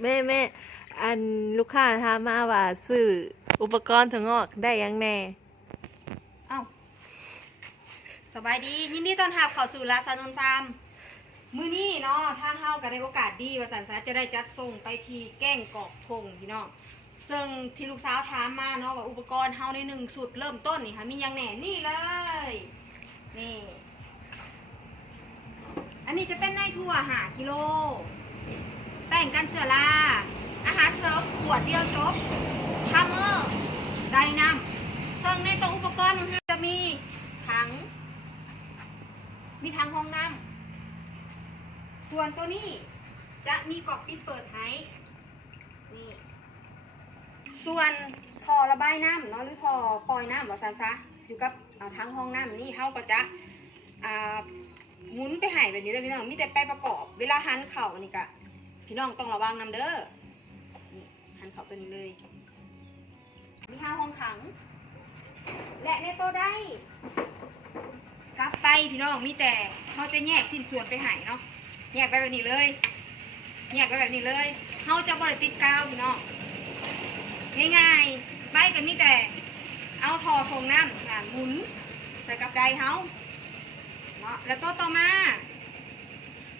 แม่อันลูกค้าถามมาว่าซื้ออุปกรณ์ถั่วงอกได้ยังแน่เอ้าสบายดียินดีต้อนรับเข้าสู่ลาซานนฟาร์มมื้อนี้เนาะถ้าเฮาก็ได้โอกาสดีว่าสันสาจะได้จัดส่งไปที่แก้งกอกทงพี่น้องซึ่งที่ลูกสาวถามมาเนาะว่าอุปกรณ์เฮาใน1 สุดเริ่มต้นนี่ค่ะมียังแหน่นี่เลยนี่อันนี้จะเป็นในถั่ว5 กิโลแป้งกันเชื้อราอาหารเสริมขวดเดียวจบทัมเมอร์ไดนัมซึ่งในตัวอุปกรณ์ของเราจะมีถังห้องน้ำส่วนตัวนี้จะมีกรอกปิดเปิดให้นี่ส่วนท่อระบายน้ำเนาะหรือท่อปล่อยน้ำว่าซันซะอยู่กับทางห้องน้ำนี่เขาก็จะหมุนไปให้แบบนี้เลยพี่น้องมีแต่ไปประกอบเวลาหันเข่านี่กะพี่น้องต้องระวังน้ำเด้อหันเข่าตัวนี้เลยมี5 ห้องขังและในตัวได้กลับไปพี่น้องมีแต่เขาจะแยกสิ้นส่วนไปให้เนาะแยกไปแบบนี้เลยแยกไปแบบนี้เลยเขาจะบริติดกาวพี่น้องง่ายๆไปกันมีแต่เอาท่อส่งน้ำหมุนใส่กับไดเขาเนาะแล้วต่อมา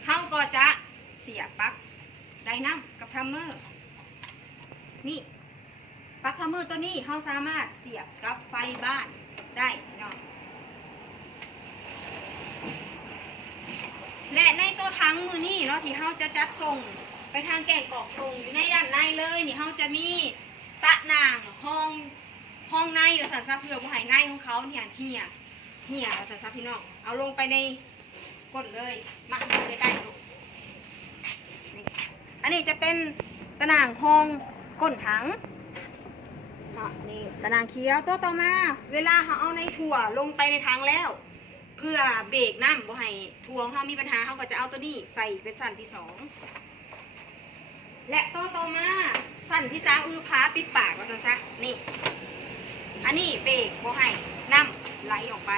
เขาก็จะเสียบปลั๊กไดน้ำกับทัมเมอร์นี่ปลั๊กทัมเมอร์ตัวนี้เขาสามารถเสียบกับไฟบ้านได้พี่น้องและในตัวถังมือนี่เนาะที่เขาจะจัดส่งไปทางแก่งกอกตรงอยู่ในด้านในเลยนี่เขาจะมีตะนางห้องในหรือสันซับเผื่อผู้หายในของเขาเนี่ยเหี่ยสันซับพี่น้องเอาลงไปในก้นเลยมาดูใกล้ๆดูอันนี้จะเป็นตะนางห้องก้นถังนี่ตะนางเคี้ยวตัวต่อมาเวลาเขาเอาในถั่วลงไปในถังแล้วเพื่อเบรกน้ำบ่ให้ถั่วเขามีปัญหาเขาก็จะเอาตัวนี้ใส่เป็นสั้นที่2และต่อมาสั้นที่3คือพาปิดปากว่าซะนี่อันนี้เบรกบ่ให้น้ำไหลออกไป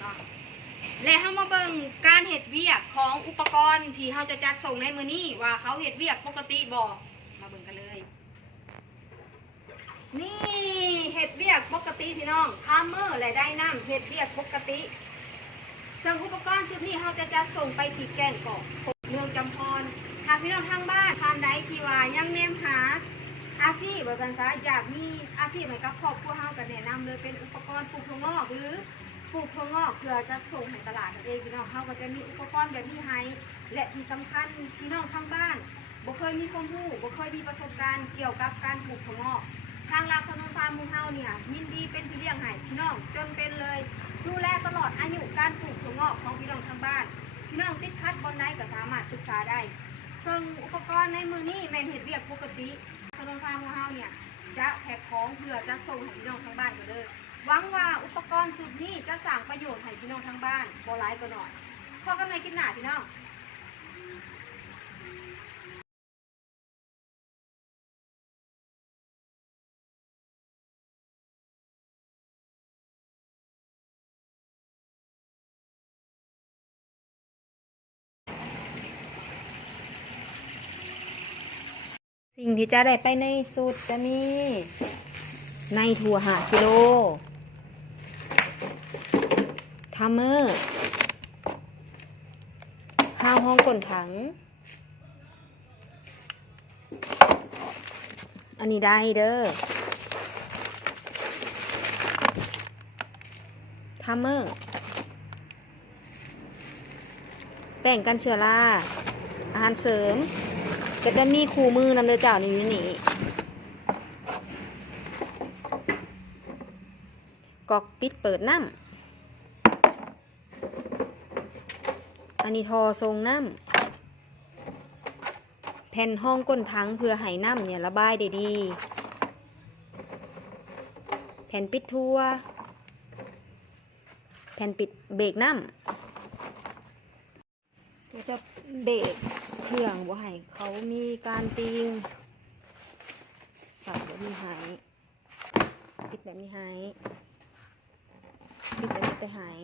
เนาะและเขามาเบิ่งการเฮ็ดเวียกของอุปกรณ์ที่เขาจะจัดส่งในมื้อนี้ว่าเขาเฮ็ดเวียกปกติบ่มาเบิ่งกันเลยนี่เห็ดเบียกปกติพี่น้องทัมเมอร์และได้น้ำเห็ดเบียกปกติซึ่งอุปกรณ์ชุดนี้เราจะส่งไปที่แก่งกอกเมืองจำพรหากพี่น้องทางบ้านทานใดที่ว่ายังแนมหาอาชีพบริษัทอยากมีอาชีพให้กับครอบครัวเราก็แนะนำเลยเป็นอุปกรณ์ปลูกถั่วงอกหรือปลูกถั่วงอกเพื่อจะส่งให้ตลาดนั่นเองพี่น้องเราก็จะมีอุปกรณ์แบบนี้ให้และที่สำคัญพี่น้องทางบ้านบ่เคยมีความรู้บ่เคยมีประสบการณ์เกี่ยวกับการปลูกถั่วงอกทางลาซานนฟาร์มมูเฮาเนี่ยยินดีเป็นพี่เลี้ยงให้พี่น้องจนเป็นเลยดูแลตลอดอายุการปลูกถั่วงอกของพี่น้องทางบ้านพี่น้องติดคัดบนใดก็สามารถปรึกษาได้ซึ่งอุปกรณ์ในมือนี้แมนเห็ดเวียกปกติลาซานนฟาร์มมูเฮาเนี่ยจะแพ็คของเพื่อจะส่งให้พี่น้องทางบ้านกันเลยหวังว่าอุปกรณ์สุดนี้จะสร้างประโยชน์ให้พี่น้องทางบ้านบ่หลายก็หน่อยพอกันในคลิปหน้าพี่น้องสิ่งที่จะได้ไปในสูตรจะมีในถั่ว5 กิโลทัมเมอร์5 ห้องก้นถังอันนี้ได้เด้อทัมเมอร์แป้งกันเชื้อราอาหารเสริมก็จะมีคู่มือนำเด้อจ้านี่กอกปิดเปิดน้ำอันนี้ทอทรงน้ำแผ่นห้องก้นถังเพื่อให้น้ำเนี่ยระบายได้ดีแผ่นปิดทั่วแผ่นปิดเบรกน้ำก็จะเบรกเครื่องบ่ให้เขามีการตีงสั่นแบบนี้หายปิดแบบนี้หายปิดแบบนี้ไปหาย